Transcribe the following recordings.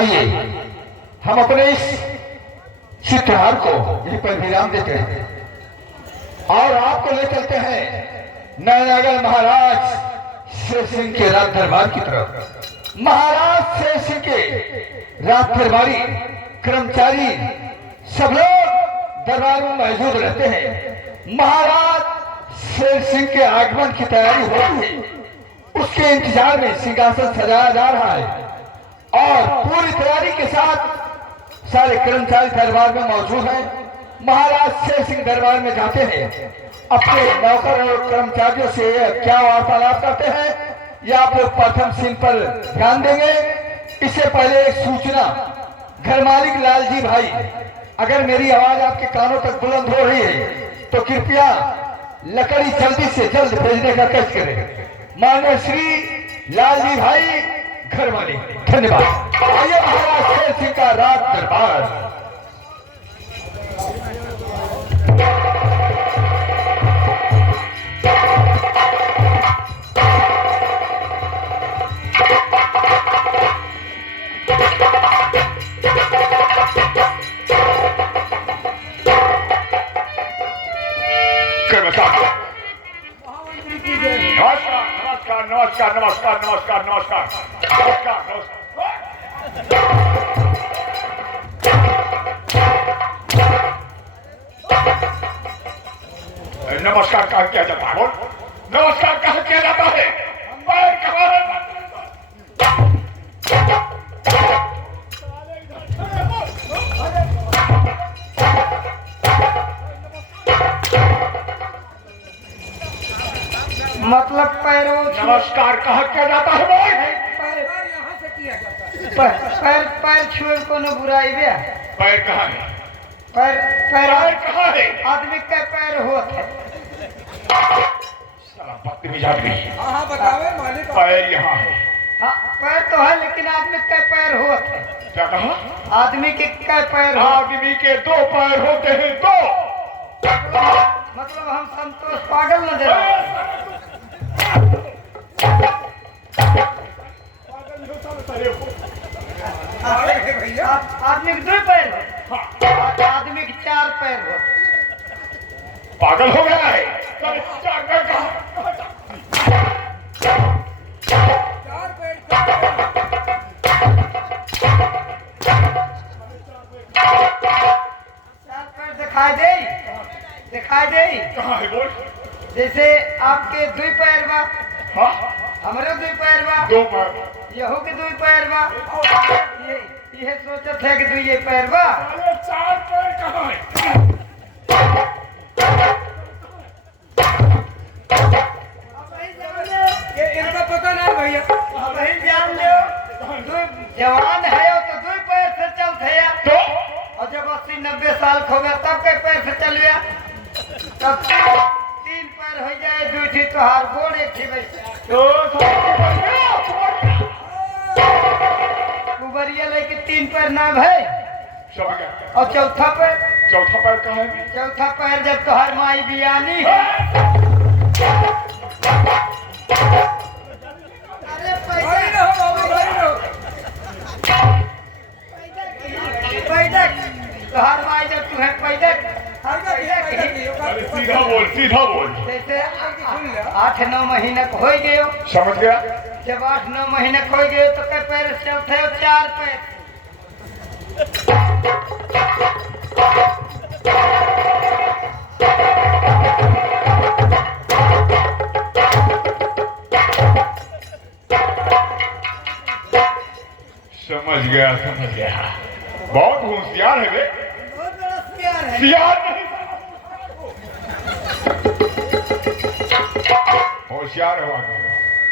आइए हम अपने इस चित्रहार को यहीं पर विराम देते हैं और आपको ले चलते हैं नयनागर महाराज शेर सिंह के राज दरबार की तरफ। महाराज शेर सिंह के राज दरबारी कर्मचारी सब लोग दरबार में मौजूद रहते हैं। महाराज शेर सिंह के आगमन की तैयारी हो रही है, उसके इंतजार में सिंहासन सजाया जा रहा है और पूरी तैयारी के साथ सारे कर्मचारी दरबार में मौजूद हैं। महाराज शेर सिंह दरबार में जाते हैं, अपने नौकर और कर्मचारियों से क्या वार्तालाप करते हैं या आप लोग प्रथम सिंह पर ध्यान देंगे। इससे पहले एक सूचना, घर मालिक लालजी भाई, अगर मेरी आवाज आपके कानों तक बुलंद हो रही है तो कृपया लकड़ी जल्दी से जल्द भेजने का कष्ट करें। माननीय श्री लालजी भाई घर मालिक, धन्यवाद। आइए महाराज शेर सिंह का राज दरबार। नमस्कार नमस्कार नमस्कार नमस्कार नमस्कार नमस्कार नमस्कार कहा किया जाता है? बोल, नमस्कार कहा किया जाता है? पैर कहाँ है? मतलब पैरों नमस्कार कहा किया जाता है? बोल, पैर पैर छुए को न बुराई बे। पैर कहाँ है? पैर पैर पैर कहाँ है? आदमी का पैर होत है। साला बदतमीज आदमी। हाँ बतावे मालिक। पैर यहाँ है। हाँ पैर तो है लेकिन आदमी का पैर होत है। क्या कहा? आदमी के क्या पैर हो? आदमी के दो पैर होते हैं, दो। मतलब हम संतोष पागल न दे आदमी के दो पैर हो, आदमी के चार पैर हो। पागल हो गया है? चार पैर दिखाई दे, दिखाई दे। कहाँ है? बोल। जैसे आपके दो पैर बा, हाँ, हमारे दो पैर बा, दो पैर। यहू के दो पैर बा। ये सोचत है कि दो ये पैर बा। अरे चार पैर कहाँ है? ये इनका पता नहीं भैया। अब ही जान लो, दो जवान है तो दो पैर से चलते हैं। तो और जब 80-90 साल खो गया तब के पैर से चल गया। तब तीन पैर हो जाए, दो थी तो हार गोड़ एक थी भाई। उबरिया लेके तीन पैर ना भाई। सब गया। और चौथा पैर, चौथा पैर कहाँ है? चौथा पैर जब तुहार माई बियानी है। अरे पैदा तुहार माई जब तुम्हें पैदा अरे सीधा बोल, सीधा बोल। जैसे 8-9 महीने को हो गए, समझ गया? जब 8-9 महीने को हो गए तो कई पैर चलते हो? चार पैर। समझ गया, समझ गया। बहुत होशियार है बे। बहुत बड़ा सियार है। सियार नहीं, होशियार हो आदमी।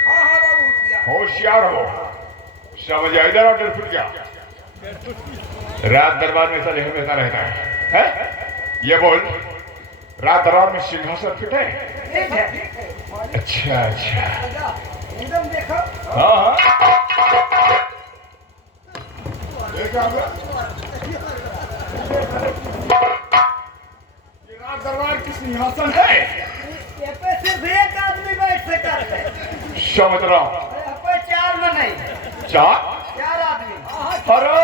हाँ हाँ बाबू सियार। होशियार हो। समझ आया? इधर ऑर्डर फुट गया। रात दरबार में साले हमेशा रहता है? ये बोल, रात दरबार में सिंहासन फिट है? ठीक है। अच्छा अच्छा। एकदम देखो। हाँ हाँ, देखा आपने? ये रात दरबार की सिंहासन है। ये पे सिर्फ एक आदमी बैठ सकता है। समझ रहा हूँ। यहाँ पे चार में नहीं, चार? चार आदमी। अरे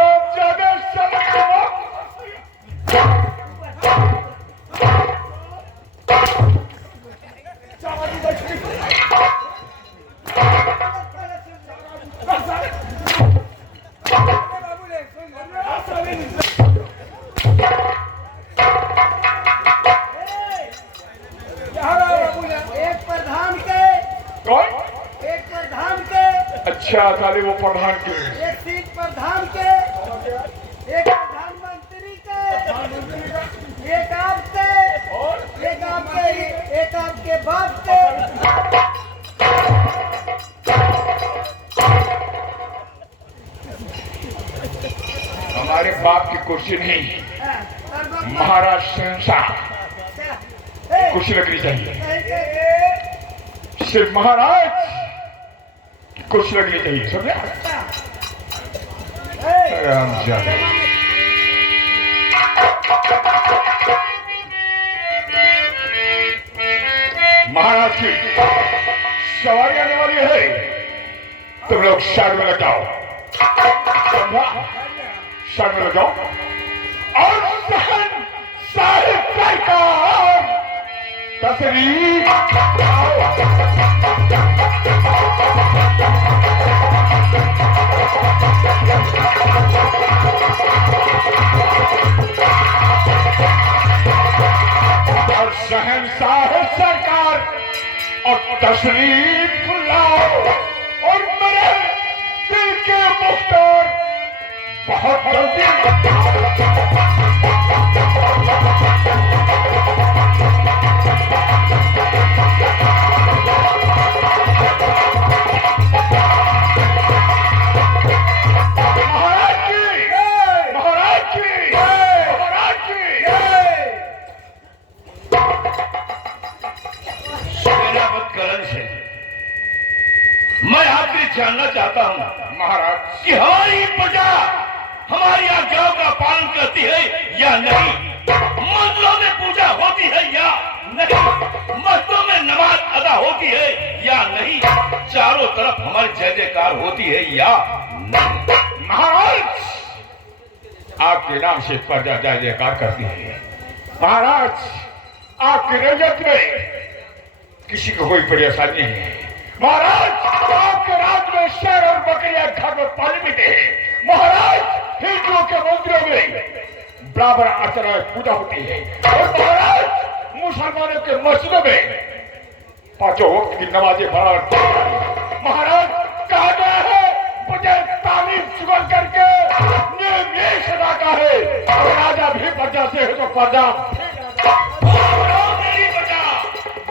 एक प्रधान के कौन? एक प्रधान के अच्छा ताले वो प्रधान के एक सीट प्रधान के एक प्रधानमंत्री के एक आपके एक आपके बाप के हमारे बाप की कुर्सी नहीं, महाराज शहंशाह कुर्सी लगनी चाहिए। सिर्फ महाराज की कुर्सी लगनी चाहिए, समझा? राम जाने महाराज की सवारी आने वाली है, तुम लोग साइड में लग जाओ, समझा? साइड में लग जाओ और सहन साहिब सरकार तशरीफ और शहंशाह सरकार और तशरीफ लाओ और मेरे दिल के मुख्तार बहुत जल्दी मैं आपसे जानना चाहता हूँ महाराज कि हमारी प्रजा हमारी आज्ञाओं का पालन करती है या नहीं, मंदिरों में पूजा होती है या नहीं, मस्जिदों में नमाज अदा होती है या नहीं, चारों तरफ हमारी जय जयकार होती है या नहीं। महाराज आपके नाम से प्रजा जय जयकार करती है। महाराज आपकी रैयत में किसी को कोई परेशानी नहीं है। महाराज आपके राज में शेर और बकरियां घर में पाली पीते हैं। महाराज हिंदुओं के मंदिरों में बराबर आचरण पूजा होती है और महाराज मुसलमानों के मस्जिदों में पांचों वक्त की नमाजें बराबर। महाराज कहा गया है मुझे तालीम सुगल करके निर्देश अदा का है और राजा भी प्रजा से है तो प्रजा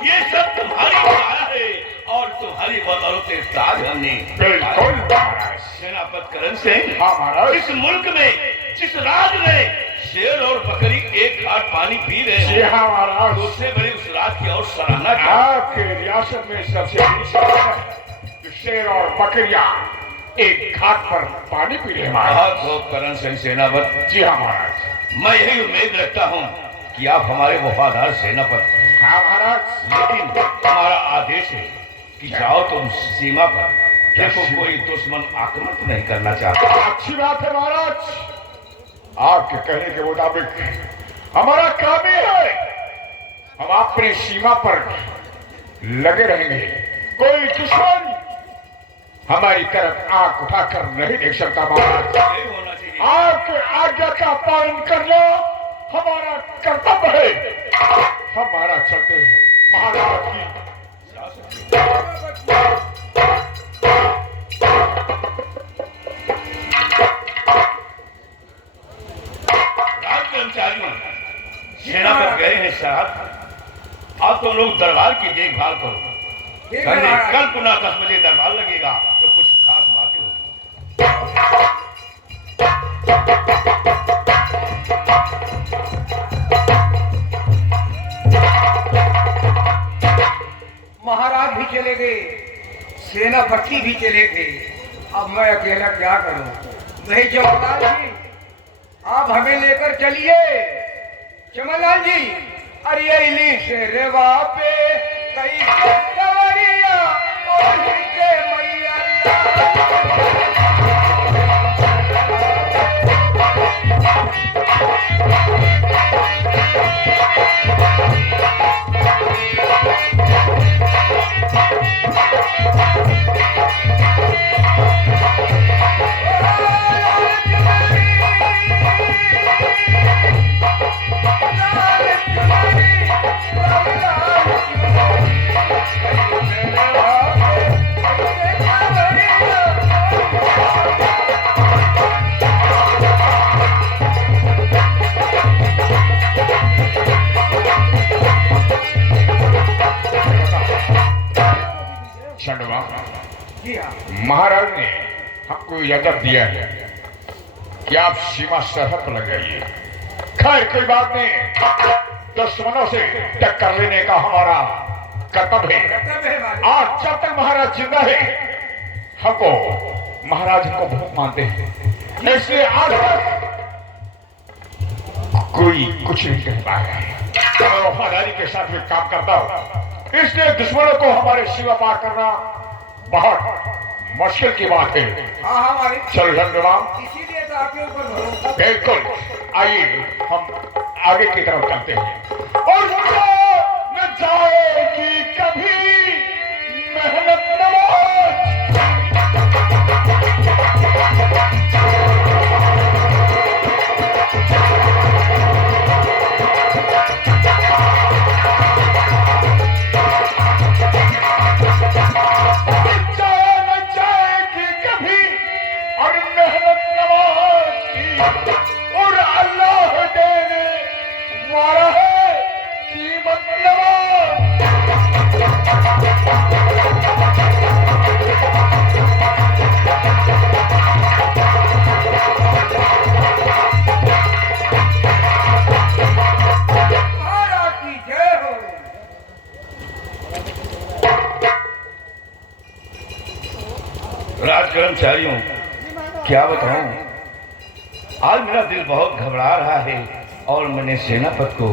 ये सब तुम्हारी माया है और तुम्हारी बदौलत राज हमने। बिल्कुल महाराज। सेनापति करण सिंह, हाँ महाराज। इस मुल्क में जिस राज में शेर और बकरी एक हाथ पानी पी रहे जी हो, हाँ महाराज। उससे बड़ी उस राज की और सराहना क्या? आपके रियासत में सबसे बड़ी समस्या है कि शेर और बकरियां एक घाट पर पानी पी रहे हैं महाराज। बहुत खूब करण सिंह सेनापति। जी हाँ महाराज। मैं यही उम्मीद रखता हूँ कि आप हमारे वफादार सेनापति, हाँ महाराज। लेकिन हमारा आदेश है कि जाओ तुम सीमा पर, देखो कोई दुश्मन आक्रमण तो नहीं करना चाहता। अच्छी बात है महाराज, आपके कहने के मुताबिक हमारा काम ही है, हम अपनी सीमा पर लगे रहेंगे। कोई दुश्मन हमारी तरफ आंख उठाकर नहीं देख सकता महाराज। यही होना चाहिए। आपके आज्ञा का पालन करना हमारा कर्तव्य है। हमारा चलते महाराज की कर्मचारियों सेनापति गए हैं साहब, अब तुम लोग दरबार की देखभाल करो। कल पुनः 10 बजे दरबार लगेगा तो कुछ खास बातें होगी। महाराज भी चले गए, सेनापति भी चले गए, अब मैं अकेला क्या करूं? नहीं जमलाल जी, आप हमें लेकर चलिए। चमनलाल जी, अरे अली से रेवा पे कई सवरिया और के मैया चंडवा, जी हाँ। महाराज ने हमको इजाजत दिया है कि आप सीमा सरहद पर लग जाइए। खैर कोई बात नहीं, दुश्मनों से टक्कर लेने का हमारा कर्तव्य है। कर्तव्य है मालिक। आज जब तक महाराज जिंदा है, हमको महाराज को बहुत मानते हैं, इसलिए आज तक कोई कुछ नहीं कह पाया है। मैं वफादारी के साथ भी काम करता हूं, इसलिए दुश्मनों को हमारे सीमा पार करना बहुत मुश्किल की बात है। हाँ हाँ मालिक, चल चंद्रराम, इसीलिए तो आपके ऊपर भरोसा। बिल्कुल, आइए हम आगे की तरफ चलते हैं। और न जाएगी कभी मेहनत नवाज। महाराज की जय हो। राज कर्मचारियों, क्या बताऊं, आज मेरा दिल बहुत घबरा रहा है और मैंने सेनापति को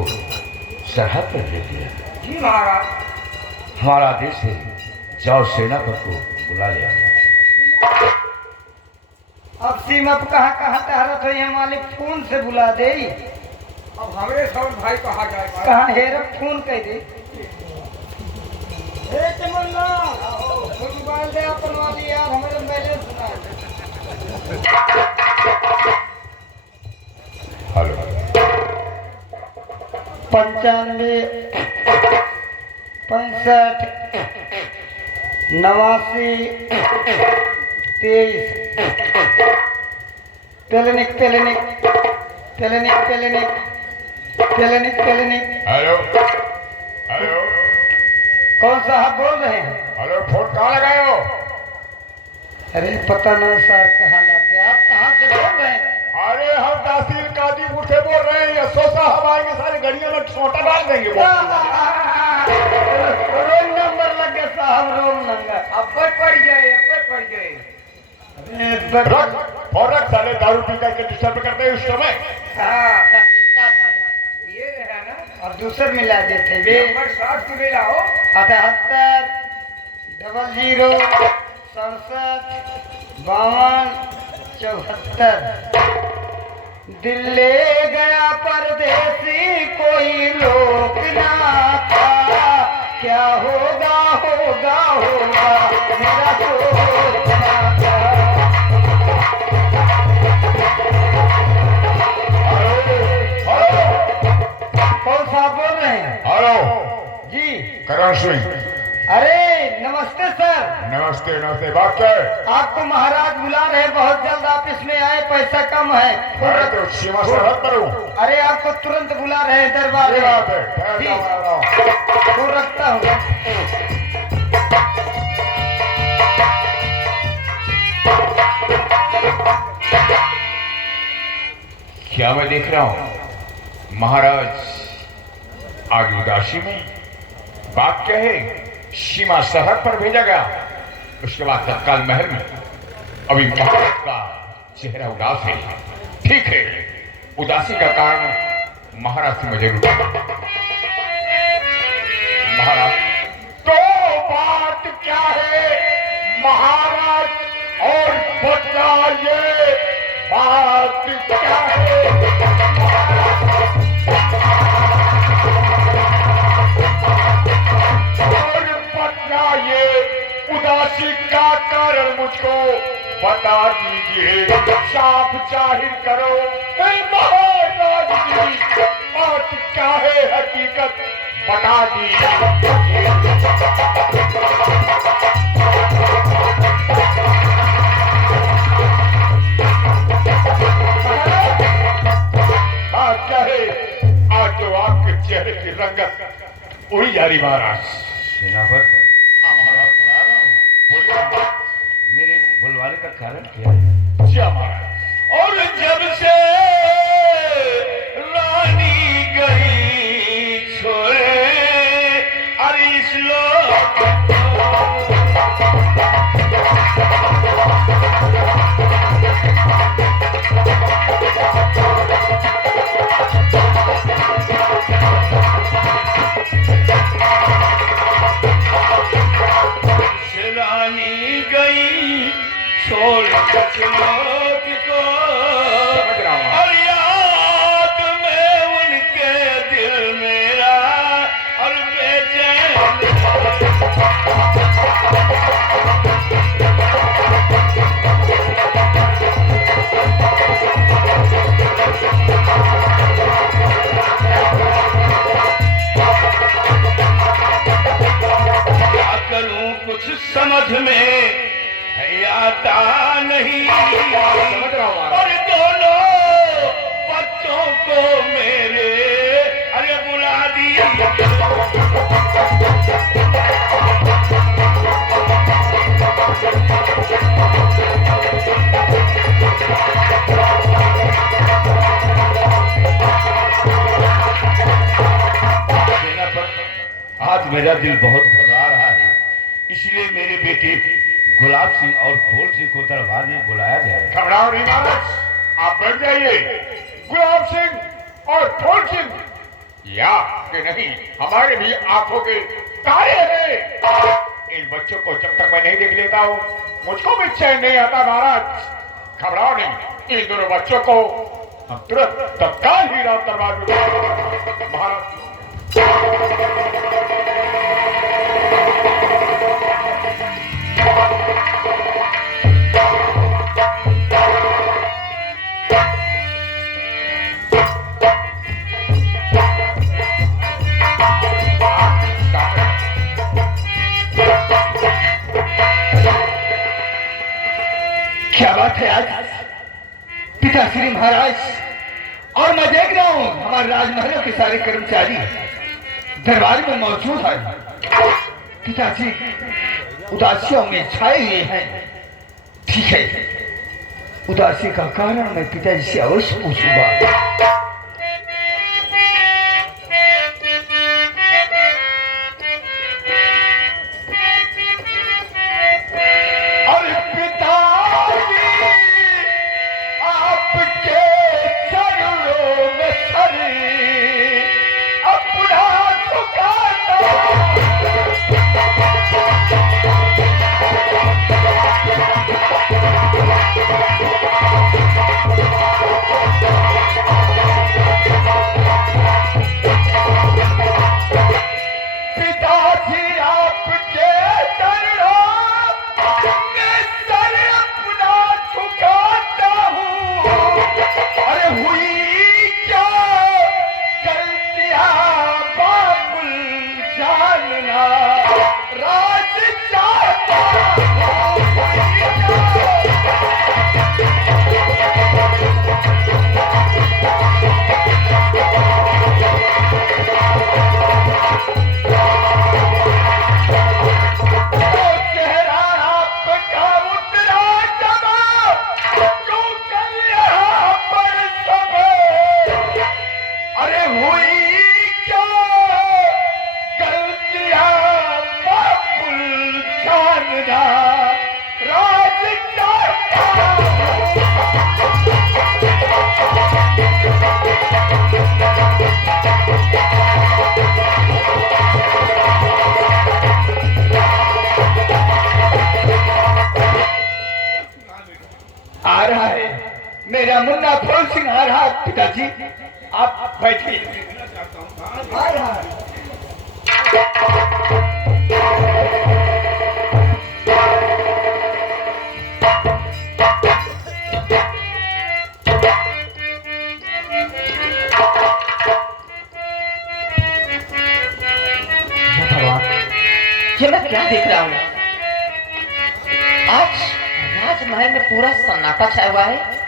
सरहद पर भेज दिया। जी महाराज। हमारा आदेश है, जाओ सेनापति को बुला लिया। अब सीमा पर कहाँ तहरत हो, यहाँ मालिक फोन से बुला दे। अब हमारे सौर भाई कहा जाए मालिक? कहाँ हेरब फोन कह दे। ए तमन्ना, मोबाइल दे अपन वाली यार, हमारे बैलेंस ना। हेलो, 95 65 89 23 पेलेनिक पेलेनिक पेलेनिक पेलेनिक पेलेनिक पेलेनिक। हेलो, हेलो, कौन साहब बोल रहे हैं? हेलो, फोन कहाँ लगाए हो? अरे पता नहीं सर, कहाँ लग गया। आप कहाँ से बोल रहे हैं? अरे हम तहसील कादीपुर से बोल रहे हैं। ये सोचा हम आएंगे, सारी गड़ियों में छोटा डाल देंगे। रोल नंबर लग गया साहब, रोल नंबर। अब पड़ जाए, अब पड़ जाए। रख और रख, साले दारू पी करके डिस्टर्ब करते हैं उस समय। हाँ, ये है ना। और दूसर मिला देते वे। नंबर 60 तू ले लाओ। 78 00 67 52 74। दिल ले गया परदेसी, कोई लोक ना था। क्या होगा होगा होगा, मेरा सोचना था। कौन साहब बोल रहे हैं? हेलो जी। करण सिंह। अरे नमस्ते सर। नमस्ते नमस्ते, बात क्या है? आपको महाराज बुला रहे, बहुत जल्द ऑफिस में आए, पैसा कम है। मैं तो सीमा सरहद पर हूँ। अरे आपको तुरंत बुला रहे हैं दरबार ये में। बात है, ठहर जी, जाओ, मैं आ रहा हूँ। वो रखता हूँ। क्या मैं देख रहा हूँ? महाराज आज उदासी में। बात क्या है? सीमा सरहद पर भेजा गया, उसके बाद तत्काल महल में। अभी महाराज का चेहरा उदास है। ठीक है, उदासी का कारण महाराज से मुझे महाराज तो बात क्या है महाराज, और बताइए बात क्या है? उदासी का कारण मुझको बता दीजिए, साफ जाहिर करो। महाराज जी, बात क्या है हकीकत बता दीजिए। बात क्या है? आज जो आपके चेहरे की रंगत उड़ी जा रही महाराज। सेनापति, हाँ महाराज, कारण क्या है? जी महाराज। और जब से रानी गई छोड़े अरे इस लोक रानी गई छोड़ कुछ लोग को और याद में उनके दिल मेरा और बेचैन क्या करूं कुछ समझ में है आता नहीं समझ रहा हूँ और दोनों बच्चों को मेरे अरे बुला दिया आज मेरा दिल बहुत घबरा रहा है, इसलिए मेरे बेटे गुलाब सिंह और फूल सिंह को दरबार में बुलाया जाए। घबराओ नहीं महाराज, आप बैठ जाइए। गुलाब सिंह और फूल सिंह या कि नहीं, हमारे भी आंखों के तारे हैं। इन बच्चों को जब तक मैं नहीं देख लेता हूँ मुझको भी चैन नहीं आता महाराज। घबराओ नहीं, इन दोनों बच्चों को हम तुरंत तत्काल ही रात दरबार में महाराज। क्या बात है आज पिताश्री महाराज, और मैं देख रहा हूँ हमारे राजमहलों के सारे कर्मचारी दरबार में मौजूद है। पिताजी उदासियों में छाए हुए हैं। ठीक है, उदासी का कारण मैं पिताजी से अवश्य पूछूंगा। आ रहा है मेरा मुन्ना फूल सिंह, आ रहा है। पिताजी आप बैठिए। आ रहा है। भगवान, ये मैं क्या देख रहा हूँ? आज राजमहल में पूरा सन्नाटा छाया हुआ है।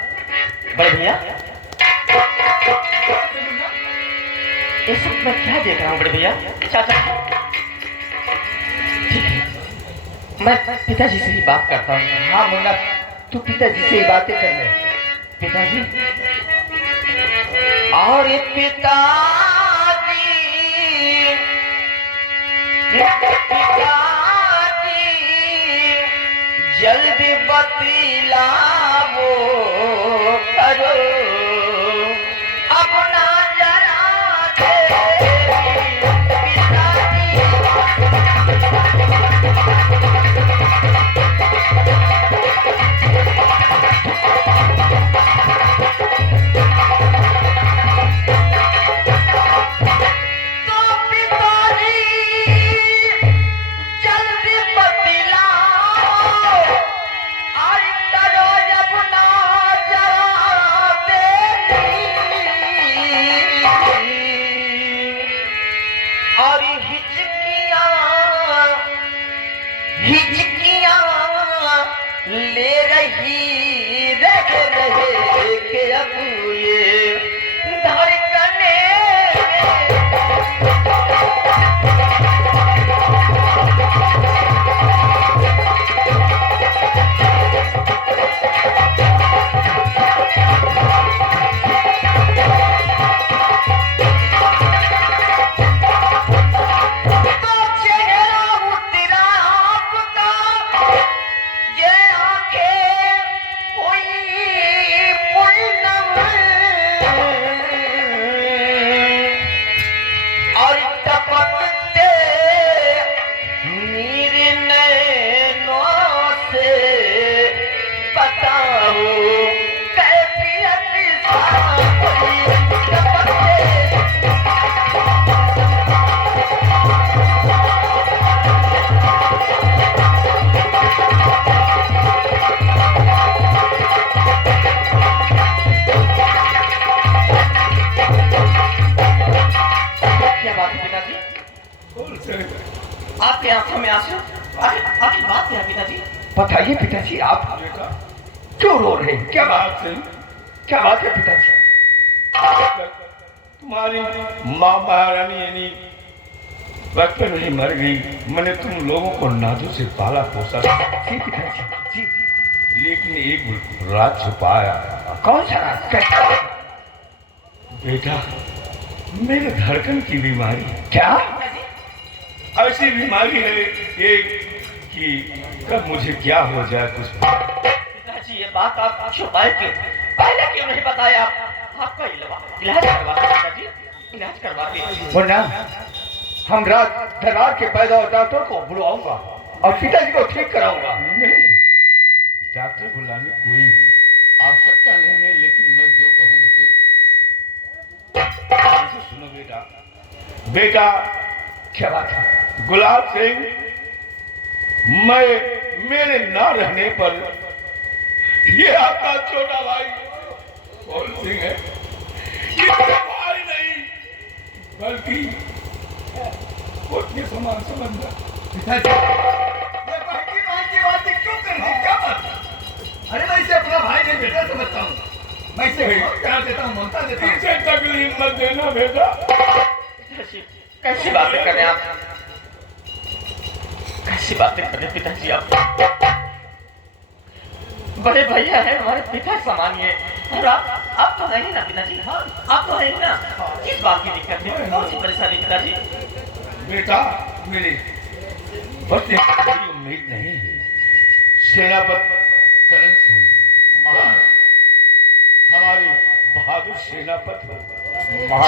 बड़े भैया, इस वक्त मैं क्या देख रहा हूँ? बड़े भैया, चाचा, ठीक है, मैं पिताजी से ही बात करता हूँ। हाँ मुन्ना, तू पिताजी से ही बातें कर ले। पिताजी और पिताजी जल्दी बतलाओ करो अपना जरा ले रही रहे के अब ये धड़कने आपके आंखों में आंसू आखिर बात क्या है पिताजी? बताइए पिताजी, आप क्यों रो रहे हैं? क्या बात है? क्या बात है पिताजी? तुम्हारी माँ महारानी यानी बचपन में ही मर गई। मैंने तुम लोगों को नाजों से पाला पोसा, जी पिताजी जी। लेकिन एक राज छुपाया। कौन सा राज? कैसा? बेटा, मेरे धड़कन की बीमारी है। क्या? ऐसी बीमारी है ये कि कब मुझे क्या हो जाए कुछ। पिताजी ये बात आप छुपाए क्यों? पहले क्यों नहीं बताया? आपका इलाज करवाते पिताजी, इलाज करवाते। वरना हम रात दरार के पैदा डॉक्टर को बुलवाऊंगा और पिताजी को ठीक कराऊंगा। नहीं, डॉक्टर बुलाने कोई आवश्यकता नहीं है, लेकिन मैं जो कहूँ उसे सुनो बेटा। बेटा, क्या बात है? गुलाब सिंह, मैं मेरे ना रहने पर ये आपका छोटा भाई कौन सिंह है, ये भाई नहीं बल्कि खुद के समान समझना। पिताजी ये भाई की बात क्यों कर रही? क्या बात है? अरे मैं इसे अपना भाई नहीं बेटा समझता हूँ। मैं इसे प्यार देता हूँ, ममता देता हूँ। इसे तकलीफ मत देना बेटा। कैसी बातें कर रहे हैं आप? कैसी बातें कर रहे हैं पिताजी आप? बड़े भैया है हमारे पिता समान ये, और आप तो नहीं ना पिताजी? हाँ आप तो नहीं ना। किस बात की दिक्कत है? कौन सी परेशानी पिताजी? बेटा, मेरी बस एक बड़ी उम्मीद नहीं है। सेनापति करण सिंह हमारे बहादुर सेनापति हो।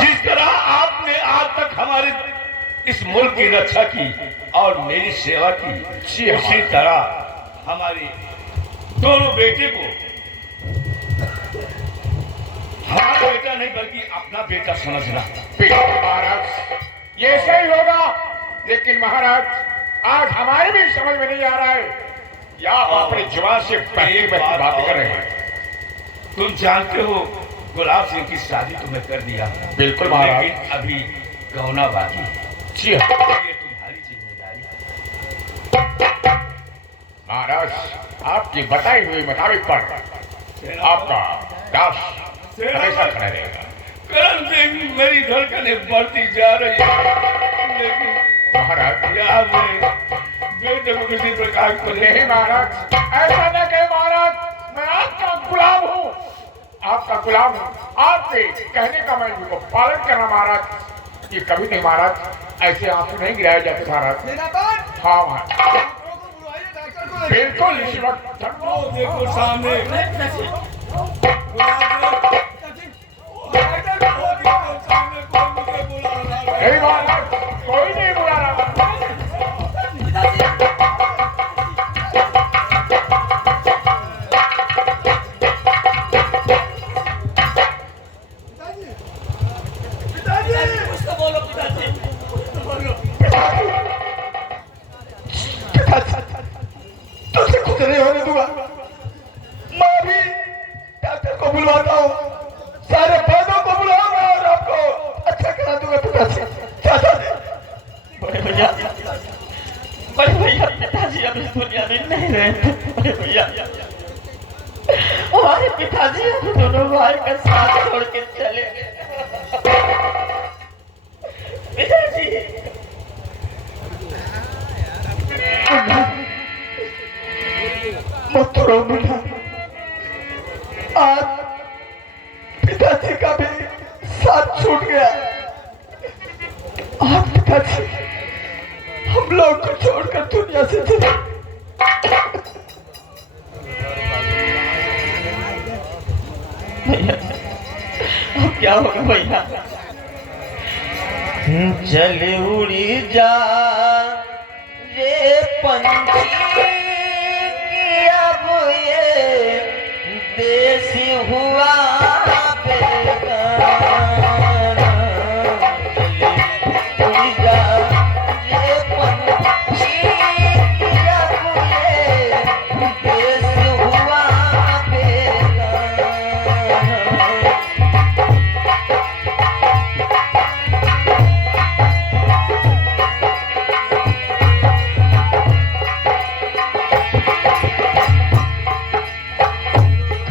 जिस तरह आपने आज तक हमारे इस मुल्क की रक्षा की और मेरी सेवा की, उसी तरह हमारे दोनों बेटे को हमारा बेटा नहीं बल्कि अपना बेटा समझना। महाराज ये सही होगा, लेकिन महाराज आज हमारे भी समझ में नहीं आ रहा है या आप अपनी जुबान से पहले में बात कर रहे हैं। तुम जानते हो गुलाब सिंह की शादी तो मैं कर दिया। बिल्कुल महाराज। लेकिन अभी गौना बाकी है। जी हाँ ये तुम्हारी जिम्मेदारी है। महाराज, आपकी बताई हुई मुताबिक पर आपका दास हमेशा खड़ा रहेगा। करण सिंह, मेरी धड़कनें बढ़ती जा रही है, लेकिन महाराज याद है बेटे को किसी प्रकार को नहीं महाराज, ऐसा न कहे महाराज, मैं आपका गुलाम हूँ, आपका गुलाम हूँ। आपके कहने का मैं इनको पालन करना महाराज। ये कभी नहीं महाराज, ऐसे आंसू नहीं गिराए जाते महाराज। हाँ महाराज, बिल्कुल इसी वक्त देखो सामने नहीं महाराज, कोई नहीं बुला रहा। तुझसे कुछ नहीं होने दूंगा। मैं अभी डॉक्टर को बुलवाता हूँ, सारे वैद्यों को बुलाऊंगा और आपको अच्छा करा दूंगा पिताजी। बड़े भैया, बड़े भैया, पिताजी अब इस दुनिया में नहीं रहे। बड़े भैया, हमारे पिताजी अब दोनों भाई का साथ छोड़ के चले गए। पिताजी, मत रो मुन्ना, आज पिताजी का भी साथ छूट गया। आज पिताजी हम लोग को छोड़कर दुनिया से चले। भैया, अब क्या होगा भैया? चल उड़ी जा ये पंछी की, अब ये देश हुआ बेगाना। चल उड़ी जा ये पंछी की, अब ये देश हुआ बेगाना।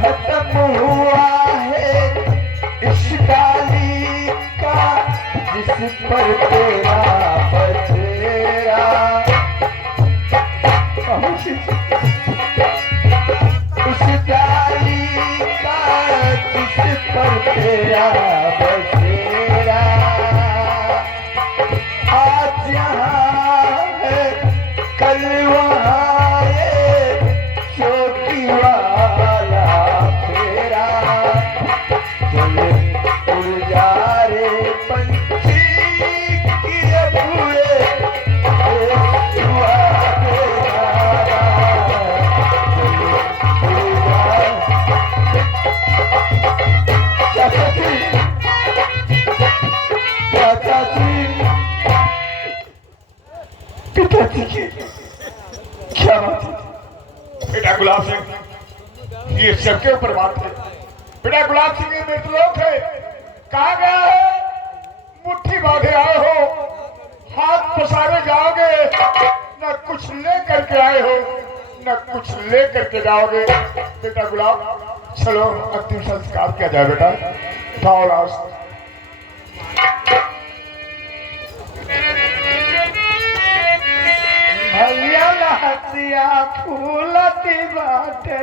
खत्म हुआ है इस डाली का जिस पर तेरा बसेरा। उस डाली का जिस पर तेरा बसेरा। आज यहाँ है कल वहाँ ये चोटी वाला फेरा। चले उड़ जा रे पंछी की, अब हुए देश हुआ बेगाना। चले उड़ जा। चाचा जी, चाचा जी, पिताजी की क्या बात है? बेटा गुलाब सिंह, ये सबके ऊपर बात है। बेटा गुलाब सिंह, ये मृतलोक है। कहाँ गया है? मुट्ठी बांधे आए हो, हाथ पसारे जाओगे, न कुछ ले करके आए हो, न कुछ ले करके जाओगे। बेटा गुलाब, चलो अंतिम संस्कार किया जाए। बेटा उठाओ लाश। भैया लहतिया फूलती बाटे।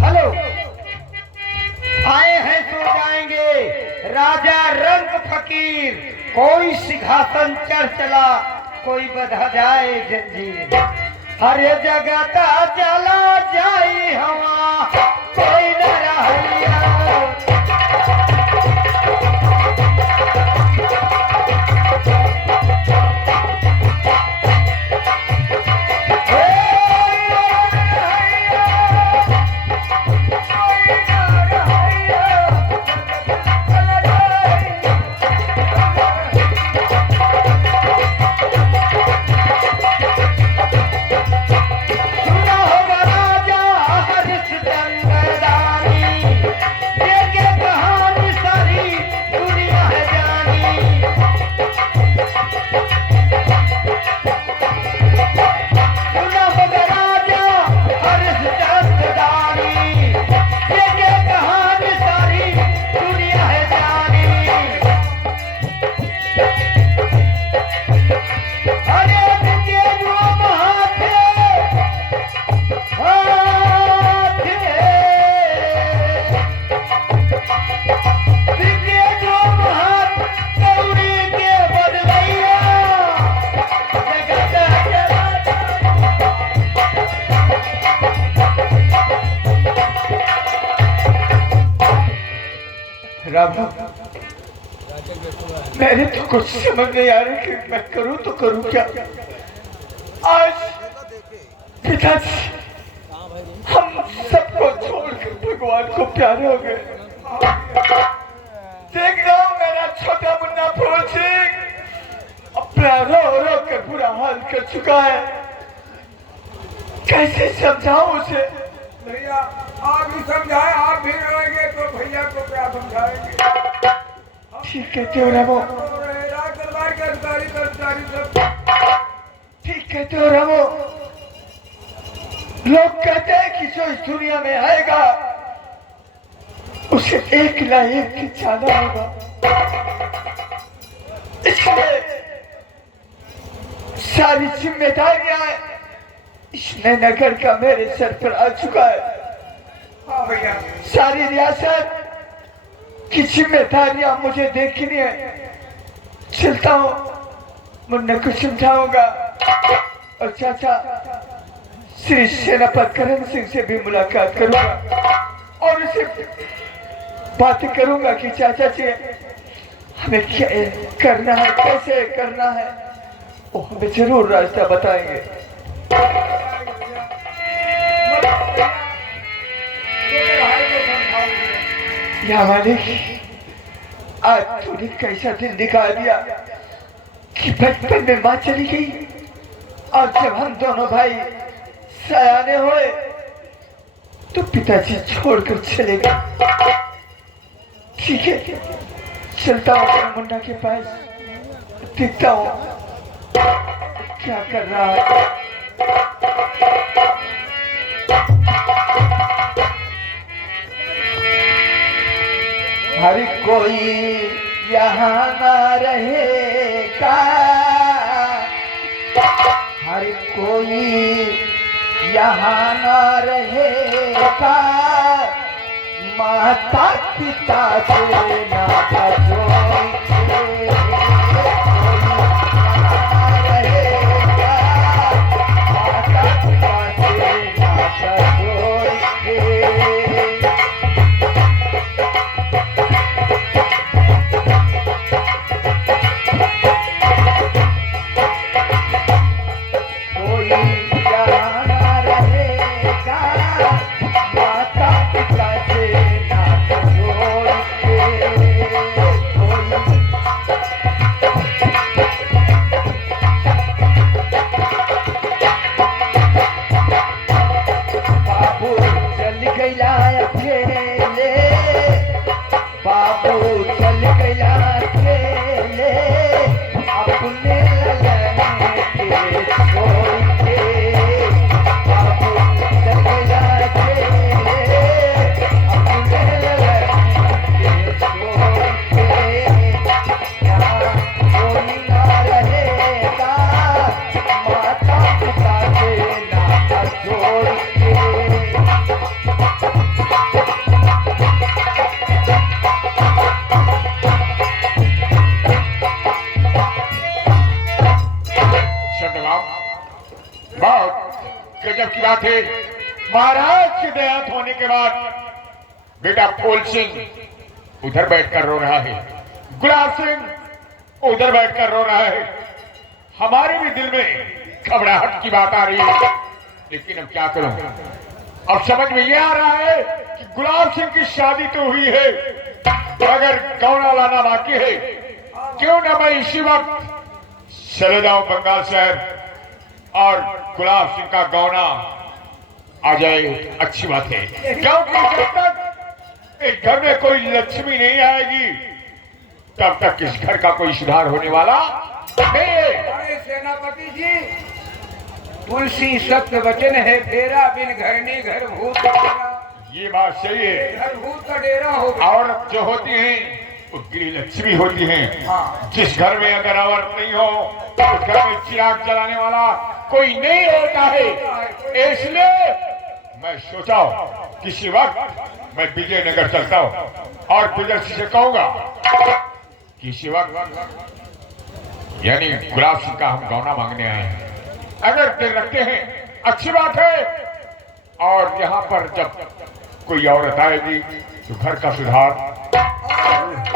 हेलो, आए हैं सो जाएंगे राजा रंग फकीर। कोई सिंहासन चढ़ चला, कोई बधा जाए जंजीर। हर जगता चला जाई हवा, कोई न रहिया। सुना होगा राजा हरिश्चंद्र राम राम। मेरे तो कुछ समझ नहीं आ रहा कि मैं करूं तो करूं क्या। आज पिताजी हम सबको छोड़कर भगवान को प्यारे हो गए। देख रहा हूं मेरा छोटा मुन्ना फूल सिंह अपना रो रो कर बुरा हाल कर चुका है। कैसे समझाऊं उसे। भैया आप ही समझाए, आप भी रहेंगे तो भैया को क्या समझाएंगे। ठीक कहते हो रामो, राज दरबार के अधिकारी कर्मचारी सब ठीक कहते हो रामो। लोग कहते हैं कि जो इस दुनिया में आएगा उसे एक ना एक की जाना होगा। इसलिए सारी जिम्मेदारियां इस नगर का मेरे सर पर आ चुका है। हाँ भैया सारी रियासत की जिम्मेदारियां मुझे देखनी है। चलता हूँ, मुन्ना को समझाऊंगा और चाचा श्री सेनापति करण सिंह से भी मुलाकात करूंगा और उसे बात करूंगा कि चाचा जी हमें क्या करना है, कैसे करना है, वो हमें जरूर रास्ता बताएंगे। या मालिक, आज तूने कैसा दिन दिखा दिया कि बचपन में माँ चली गई और जब हम दोनों भाई सयाने हुए तो पिताजी छोड़कर चले गए। ठीक है, चलता हूँ अपने मुन्ना के पास, देखता हूँ क्या कर रहा है। हर कोई यहाँ ना रहेगा, हर कोई यहाँ ना रहेगा, माता पिता से नाता जोड़ के रहेगा, माता पिता से नाता जोड़ के। महाराज के देहांत होने के बाद बेटा फूल सिंह उधर बैठकर रो रहा है, गुलाब सिंह उधर बैठकर रो रहा है। हमारे भी दिल में घबराहट की बात आ रही है, लेकिन अब क्या करूं। अब समझ में ये आ रहा है कि गुलाब सिंह की शादी तो हुई है, मगर गौना लाना बाकी है। क्यों ना मैं इसी वक्त चले जाऊं बंगाल शहर और गुलाब सिंह का गौना आ जाए, अच्छी बात है। क्योंकि जब तक एक घर में कोई लक्ष्मी नहीं आएगी तब तक इस घर का कोई सुधार होने वाला नहीं है। अरे सेनापति जी, तुलसी सत्य वचन है, फेरा बिन घर नहीं घर भूत का डेरा। ये बात सही है। घर भूत का डेरा हो। औरत जो होती है वो गृह लक्ष्मी होती है। हाँ। जिस घर में अगर औरत नहीं हो उस घर में चिराग जलाने वाला कोई नहीं होता है। इसलिए मैं सोचा किसी वक्त मैं विजयनगर चलता हूँ और विजय से कहूंगा किसी वक्त यानी गुलाब सिंह का हम गौना मांगने आए हैं। अगर दिल रखते हैं अच्छी बात है, और यहाँ पर जब कोई औरत आएगी तो घर का सुधार चमक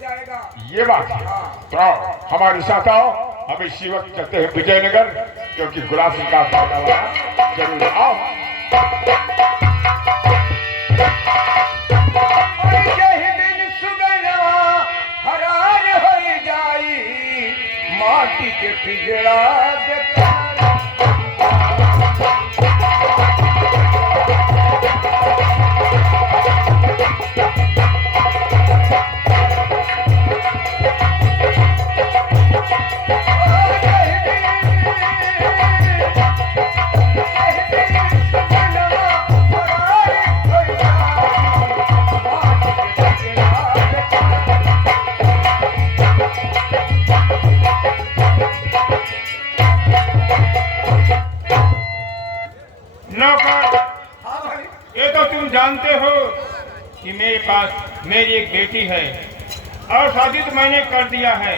जाएगा। ये बात है। तो आओ हमारे साथ आओ, हम इसी वक्त चलते हैं विजयनगर, क्योंकि गुलाब सिंह का फायदा हुआ। जरूर आओ। माटी के पिजड़ा जानते हो कि मेरे पास मेरी एक बेटी है और शादी तो मैंने कर दिया है,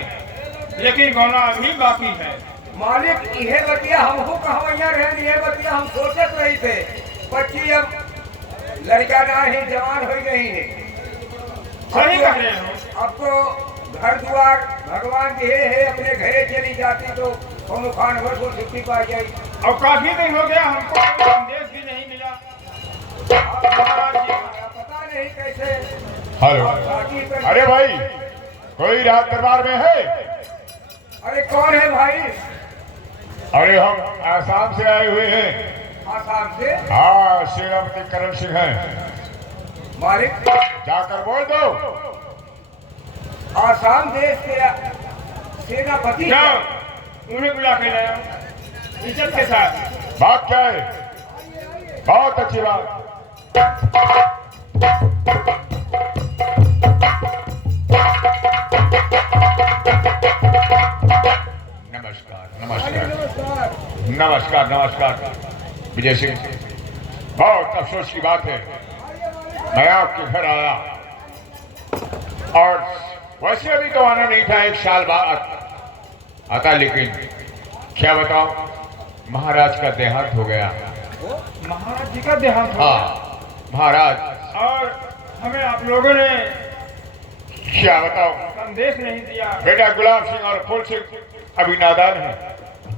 लेकिन गौना अभी बाकी है। मालिक यह बतिया हमको कहा रहे, यह बतिया हम सोचत रही थे। बच्ची अब लड़का ना ही जवान हो गई है। सही कह रहे हो। अब तो घर द्वार भगवान दिए है, अपने घरे चली जाती तो कोनो खानवर को छुट्टी पा जाए। और काफी दिन हो गया, हमको संदेश भी नहीं मिला। पता नहीं कैसे। हेलो, अरे भाई कोई रात दरबार में है? अरे कौन है भाई? अरे हम आसाम से आए हुए हैं। आसाम से? हाँ, श्रीरामती करण सिंह है। मालिक जाकर बोल दो। आसाम देश के सेनापति जाओ, उन्हें बुला के लाओ इज्जत के साथ। बात क्या है? बहुत अच्छी बात। नमस्कार नमस्कार नमस्कार नमस्कार। विजय सिंह, बहुत अफसोस की बात है, मैं आपके घर आया और वैसे अभी तो आना नहीं था, 1 साल बाद आता, लेकिन क्या बताओ, महाराज का देहांत हो गया। महाराज जी का देहांत हो गया? हाँ महाराज। और हमें आप लोगों ने क्या बताओ, संदेश नहीं दिया। बेटा गुलाब सिंह और फूल सिंह अभी नादान है,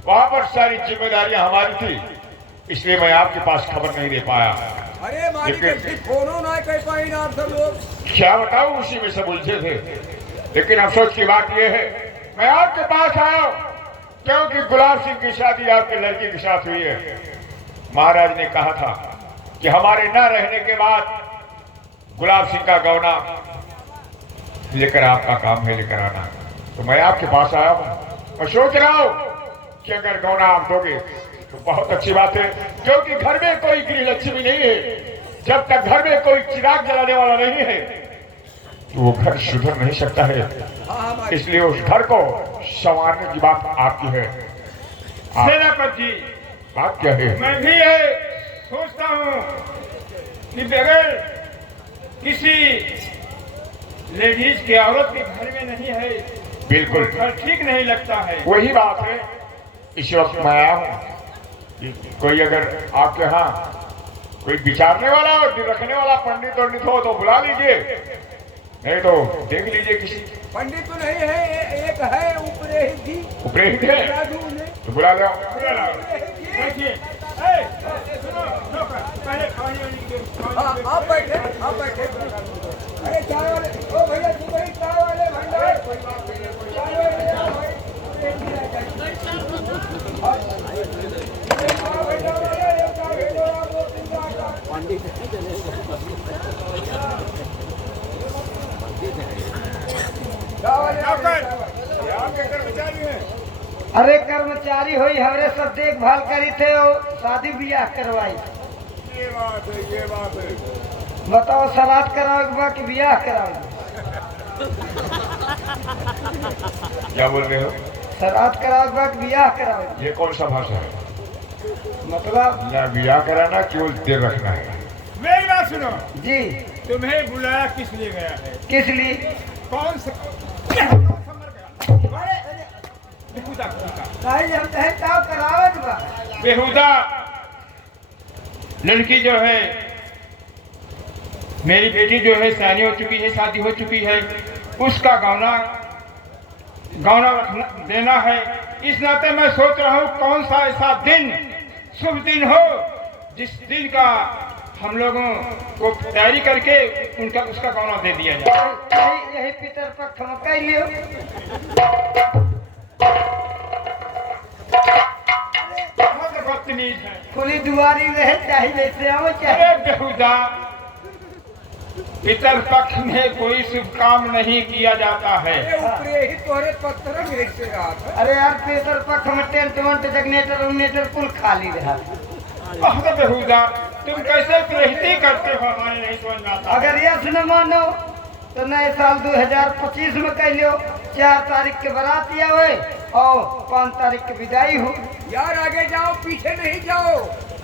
वहां पर सारी जिम्मेदारियां हमारी थी, इसलिए मैं आपके पास खबर नहीं दे पाया। अरे मालिक फोनो ना कर पाई ना आप सब लोग। क्या बताऊं, उसी में सब उलझे थे, लेकिन अफसोस की बात यह है, मैं आपके पास आया क्योंकि गुलाब सिंह की शादी आपके लड़के के साथ हुई है। महाराज ने कहा था कि हमारे न रहने के बाद गुलाब सिंह का गौना लेकर आपका काम है लेकर आना, तो मैं आपके पास आया हूँ। मैं सोच रहा हूँ कि अगर गौना आप दोगे तो बहुत अच्छी बात है, क्योंकि घर में कोई गृह लक्ष्मी नहीं है, जब तक घर में कोई चिराग जलाने वाला नहीं है तो वो घर सुधर नहीं सकता है। इसलिए उस घर को संवारने की बात आपकी है। सेनापति जी, बात क्या है? मैं भी ये सोचता हूँ कि बगैर किसी लेडीज के औरत के घर में नहीं है, बिल्कुल घर ठीक नहीं लगता है। वही बात है, इस वक्त मैं आया हूँ, कोई अगर आपके यहाँ कोई विचारने वाला और दिल रखने वाला पंडित और हो तो बुला लीजिए, नहीं तो देख लीजिए किसी। पंडित तो नहीं है, एक है ऊपरे ही है तो बुला लो। देखिए, सुनो, पहले आप बैठे, आप बैठे। अरे चाय वाले, ओ भैया तू भाई चाय वाले भंडार, चाय वाले आओ भाई। अरे कर्मचारी हुई हमरे सब देखभाल करी थे और शादी ब्याह करवाई। ये बात है। बताओ श्राद्ध कराओ कि ब्याह कराओ? क्या बोल रहे हो? श्राद्ध कराओ कि ब्याह कराओ? ये कौन सा भाषा है? मतलब ना ब्याह कराना, केवल देर रखना है। मेरी बात सुनो जी, तुम्हें बुलाया किस लिए गया है? किस लिए? कौन सा बेहुदा लड़की जो है मेरी बेटी जो है सयानी हो चुकी है, शादी हो चुकी है, उसका गौना देना है। इस नाते मैं सोच रहा हूँ कौन सा ऐसा दिन, शुभ दिन हो जिस दिन का हम लोगों को तैयारी करके उसका गौना दे दिया जाए। यही पितर पक्ष में कह लियो। बहुत बदतमीज है। खुली दुआरी रहे चाहे जैसे आओ अरे चाहे। बेहुदा, पितर पक्ष में कोई शुभ काम नहीं किया जाता है। ऊपरे ही तोरे पत्थर में से रात है। अरे यार पितर पक्ष में टेंट वेंट जगनेटर उगनेटर कुल खाली रहा। बहुत बेहुदा, तुम कैसे प्रहिती करते हो, हमारे नहीं समझ में आता। अगर यस न मानो तो नए साल 2025 में कह लियो 4 तारीख के बारात आवे और 5 तारीख की विदाई हो। यार आगे जाओ पीछे नहीं जाओ,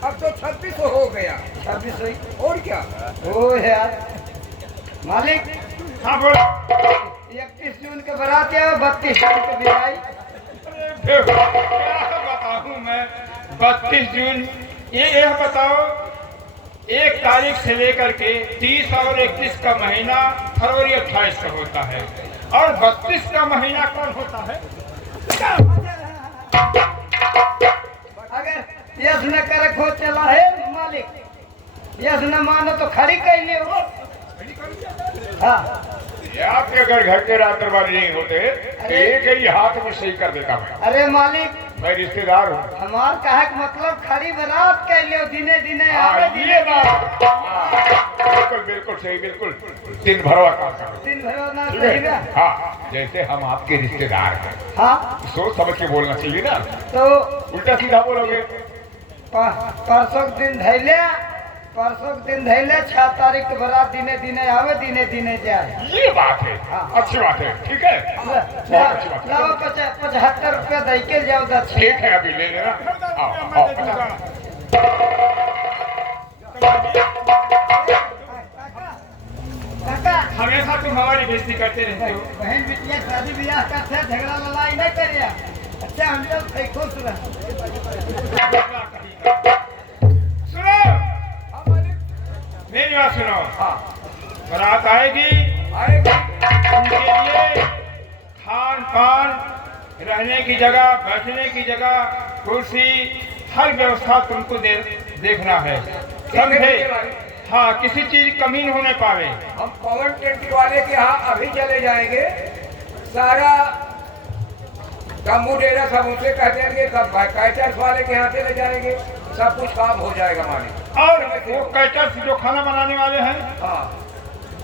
अब तो 26 हो गया। 26 हुई। और क्या? ओ यार मालिक, हाँ बोलो। 31 जून के बारात आवे, 32 जून की विदाई। क्या बताऊं मैं, 32 जून, ये बताओ 1 तारीख से लेकर के 30 और 31 का महीना फरवरी 28 का होता है, और 32 का महीना कौन होता है? अगर यस न करे खो चला है मालिक, यस न मानो तो खड़ी कर लियो। हाँ ये आपके अगर घर के रात दरबारी नहीं होते तो एक ही हाथ में सही कर देता मैं। अरे मालिक, मैं रिश्तेदार हूँ। हमार कहे का मतलब खड़ी बारात कह लियो, दिने दिने आवे ये दिने बात बिल्कुल बिल्कुल सही, बिल्कुल दिन भरवा काम करो। दिन भर ना ठीक सही है? बा। हाँ, जैसे हम आपके रिश्तेदार हैं, हाँ सोच समझ के बोलना चाहिए ना, तो उल्टा सीधा बोलोगे। परसों के दिन धैले, परसों के दिन धैले 6 तारीख के बारात दिने दिने आवे दिने दिने जाए। ये बात है, हाँ। अच्छी बात है, ठीक है, बहुत अच्छी बात है। लाओ 75 रुपया दे के जाओ दक्षिण। ठीक है, अभी ले लेना। आओ आओ, काका, हमेशा तुम हमारी बेइज्जती करते रहते हो। बहन बिटिया शादी ब्याह करते झगड़ा लड़ाई नहीं करिया। अच्छा हम लोग सही खुश रह। सुनो, मेरी बात सुनो। बारात आएगी, उनके लिए खान पान, रहने की जगह, बैठने की जगह, कुर्सी, हर व्यवस्था तुमको देखना है, समझे? हाँ, किसी चीज कमी न होने पावे। हम पवन टेंट वाले के यहाँ अभी चले जाएंगे, सारा तम्बू डेरा सब उनसे कह देंगे, सब कैटर्स वाले के यहाँ से ले जाएंगे, सब कुछ काम हो जाएगा मालिक। और वो कैटर्स जो खाना बनाने वाले हैं, हाँ,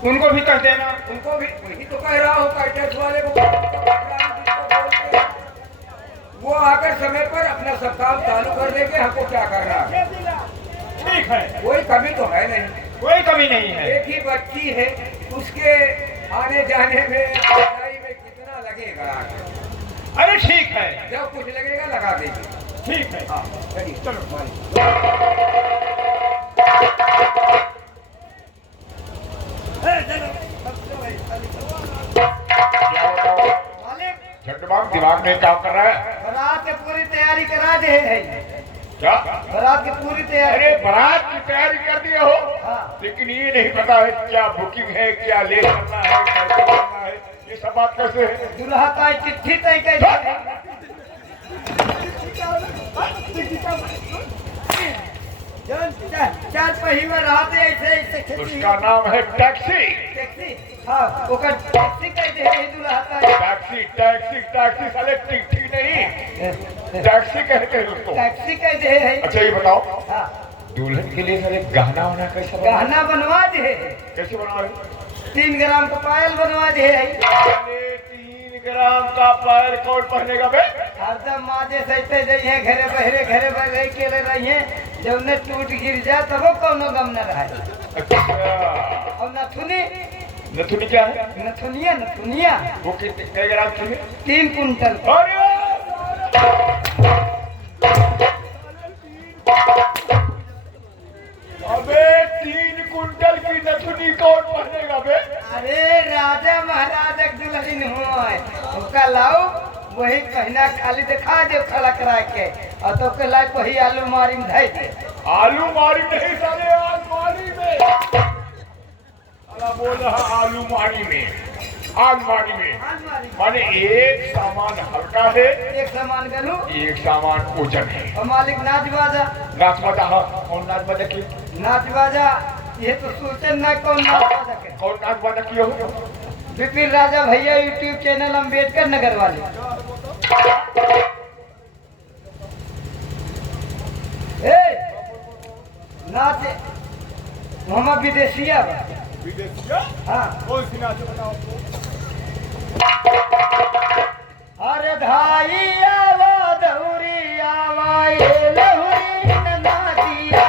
उनको भी कह देना। उनको भी वही तो कह रहा हूँ, कैटर्स वाले को बोलते हैं, वो आकर समय पर अपना सब काम चालू कर देंगे। हमको क्या करना है, ठीक है, कोई कमी तो है नहीं। कोई कमी नहीं है। एक ही बच्ची है, उसके आने जाने में पढ़ाई में कितना लगेगा? अरे ठीक है, जब कुछ लगेगा लगा देंगे। ठीक है। हाँ चलिए, चलो मालिक। क्या बताओ, मालिक, झटमाक दिमाग में काम कर रहा है बारात की पूरी तैयारी करा दे है। क्या? बारात की पूरी तैयारी। अरे बारात की तैयारी कर दिए हो, हाँ। लेकिन ये नहीं पता है क्या बुकिंग है, क्या ले करना है, कैसे करना है, ये सब बात कैसे है? दुल्हा का चिट्ठी तय कर दे। चार पहिया रहते ऐसे ऐसे खेती। उसका नाम है टैक्सी। टैक्सी, हाँ ओकर टैक्सी कह दे है दुल्हा का। टैक्सी टैक्सी टैक्सी, साले टिकटी नहीं, टैक्सी कहते हैं उसको। टैक्सी कह दे है। अच्छा ये बताओ, हाँ, दुल्हन के लिए साले गहना वहना कैसे बनवा- गहना बनवा दे, कैसे बनवा रहे? 3 ग्राम का पायल बनवा दे है। 3 ग्राम का पायल कौन पहनेगा बे? हरदम माजे सहते रहिए, घरे बहरे के रहिए, जब ने टूट गिर जाए तब कोनो गम न रहे। अच्छा, और नथुनी, नथुनी क्या है? नथुनिया वो कितने ग्राम की है? 3 कुंटल। अरे अबे 3 कुंटल की नथुनी कौन पहनेगा बे? अरे राजा महाराजा के दुल्हन हो, उसका लाओ वही कहना खाली दिखा दे खड़ा करा के, और तो के लायक वही आलू मारी में धै दे। आलू मारी नहीं साले, आलमारी में। साला बोल रहा आलू मारी में, आलमारी में अलमारी में। माने एक सामान हल्का है, एक सामान गलू एक सामान ओजन है। और मालिक नाच बाजा। नाच बजा कौन नाच बजा की? नाच बाजा ये तो सोचे ना कौन नाच बाजा के। कौन नाच बजा किया हो? विपिन राजा भैया यूट्यूब चैनल अम्बेडकर नगर वाले। ए नाच मोहम्मद विदेशिया बा। विदेशिया हाँ कौन सी नाच बताओ? अरे धाई आवा दौरी आवा ये लहुरी नाचिया।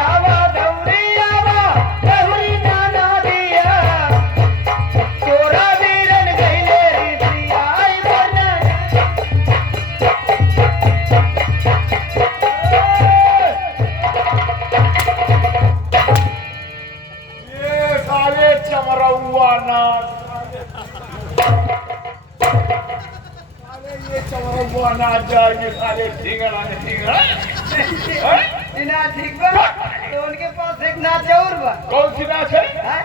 आवा दौरी आवा लहुरी नाचिया। तोरा वीरन गइले रीतिया आई बना। ये साले चमरौआ नाच, साले ये चमरौआ नाच जाएंगे साले ढिंगड़ा ने ढिंगड़ा। बिना ठीक बा तो उनके पास एक नाच और बा। कौन सी नाच है? हैं?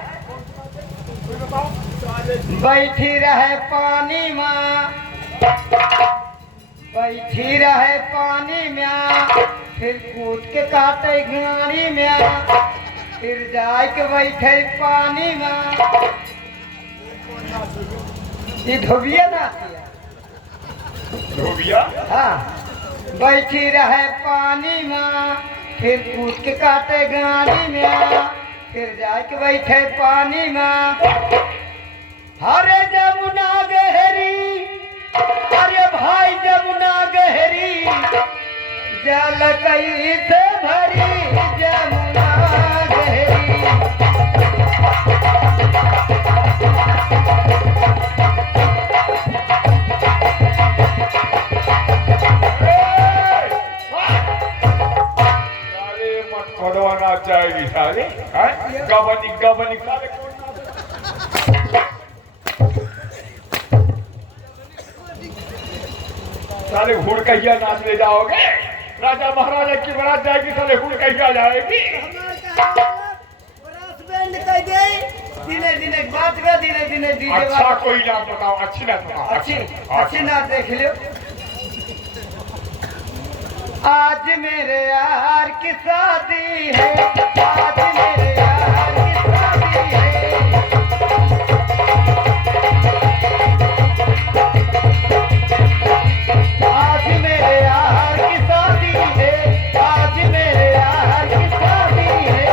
बैठी रहे पानी में, बैठी रहे पानी में, फिर कूद के काटे घानी में, फिर जाए के बैठे पानी में। ये धोबिया नाच है। धोबिया? हाँ बैठी रहे पानी में, फिर कूद के काटे गानी में, फिर जाके बैठे पानी में। हरे जमुना गहरी, अरे भाई जमुना गहरी, जल कई से भरी जमुना गहरी। साले मत खोदवाना चाहिए साले। हैं? गबनी गबनी साले कौन नाच है? साले हुड़कैया नाच ले जाओगे? राजा महाराजा की बारात जाएगी साले हुड़कैया जाएगी। दिने दिने बात में दिने दिने डीजे अच्छा कोई नाच बताओ, अच्छी नाच बताओ। अच्छी अच्छी नाच देख लो। आज मेरे यार की शादी है, आज मेरे यार की शादी है। आज मेरे यार की शादी है, आज मेरे यार की शादी है।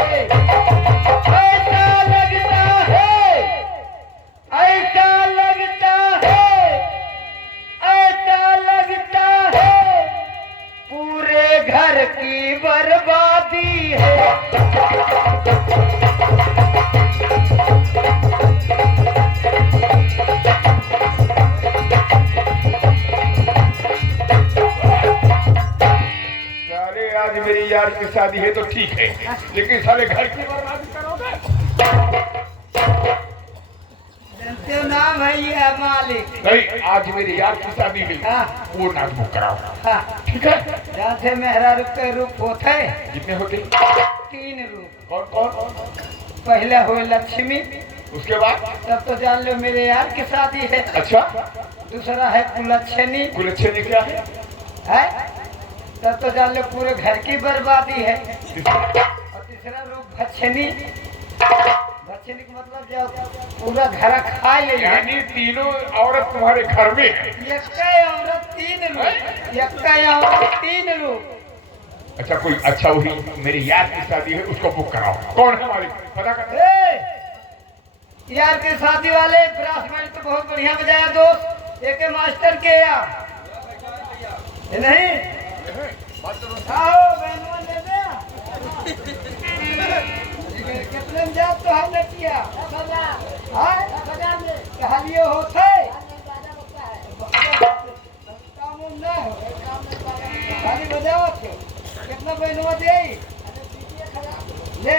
ऐसा लगता है, ऐसा लगता है, ऐसा लगता है पूरे घर की बर्बादी है। साले आज मेरी यार की शादी है तो ठीक है, लेकिन साले घर की बर्बादी करोगे। जानते हो नाम है ये मालिक। नहीं, आज मेरी यार की शादी हुई, हाँ। वो नाच बुक कराओ। हाँ ठीक है? जानते मेहरा रूप के रूप होते हैं कितने होते? 3 रूप। कौन कौन? पहला हुए लक्ष्मी, उसके बाद? तब तो जान लो मेरे यार की शादी है। अच्छा, दूसरा है कुलच्छनी कुलच्छनी क्या है? है, तब तो जान लो पूरे घर की बर्बादी है। तीसरा? और तीसरा रूप भक्षनी, भक्षनी का मतलब जब पूरा घर खा ले। यानी तीनों औरत तुम्हारे घर में है। यक्का औरत 3 रूप, यक्का औरत 3 रूप। अच्छा, कोई अच्छा हुई मेरी यार की शादी है, उसको बुक कराओ। कौन है मालिक? पता कर। ए, यार के शादी वाले ब्रास बैंड तो बहुत बढ़िया बजाया दोस्त। एक मास्टर के यार नहीं आओ बहनों ले दे। कितने में जात तो हमने किया कहालियो होते काम ना हो खाली बजाओ थे। कितना बहनों दे ले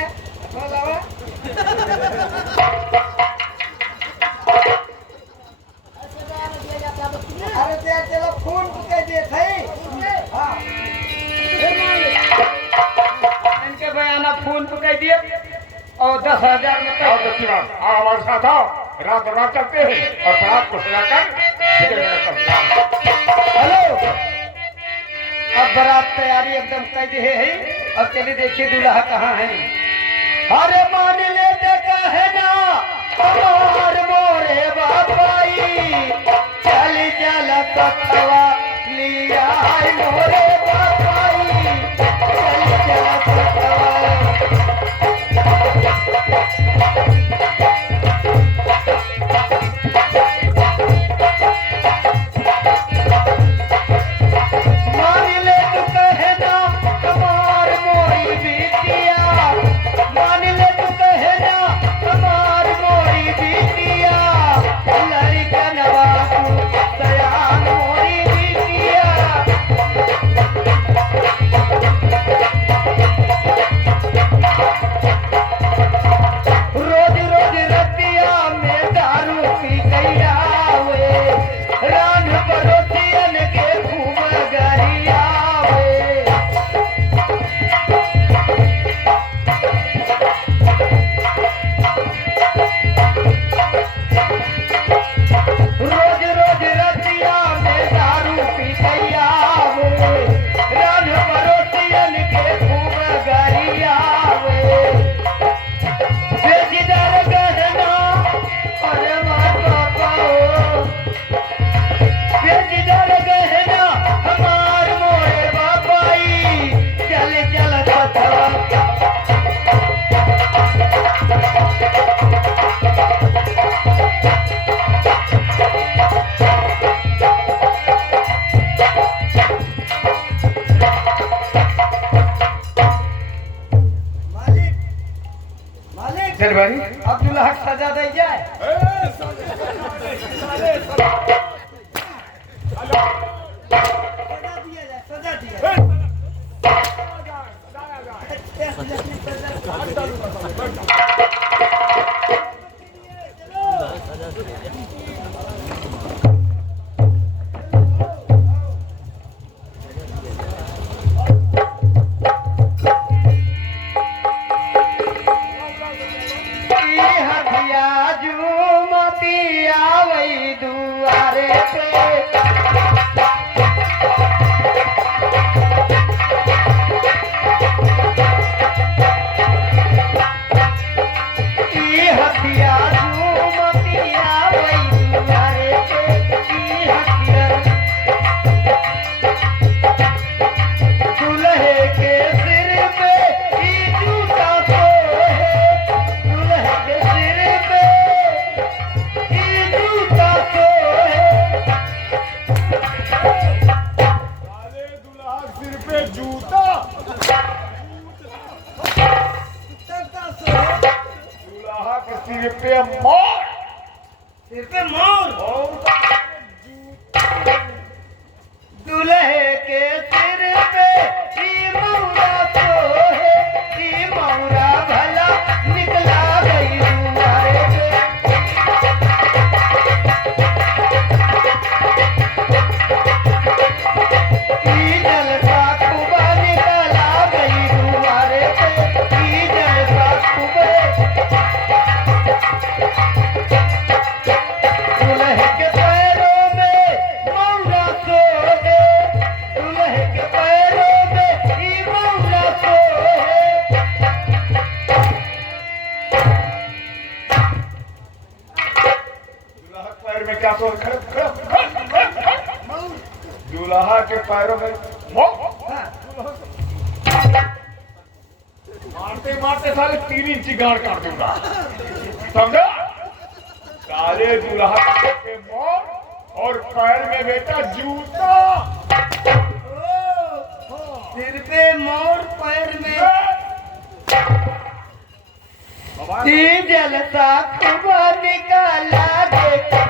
और 10,000 में आओ दक्षिण आओ हमारे साथ आओ, रात दरबार चलते हैं और बारात को सजाकर चलते हैं। हेलो, अब बारात तैयारी एकदम कर दी है। अब चलिए देखिए दूल्हा कहाँ है। अरे मान लेते कहे ना हमार मोरे बाबाई, चल चल सतवा लिया मोरे बाबाई, चल चल सतवा। अब्दुल्ला हक सजा दे जाए। सजा दिया सिर पे मोर दूल्हे के सिर पे ई मौरा सोहे, ई मौरा भला निकला गई दुआरे पे। ई जलसा कुबा निकला गई दुआरे पे, ई जलसा कुबे। दूल्हे के पैरों में मौरा सोहे, दूल्हे के पैरों में ई मौरा सोहे। दूल्हा के पैर में क्या सोच दूल्हा के पैरों में मारते मारते साले 3 इंची गाड़ काट दूंगा, समझा? साले दूल्हा के मोर और पैर में बेटा जूता। सिर पे मोर पैर में ई जलसा खुबा निकाला देखा।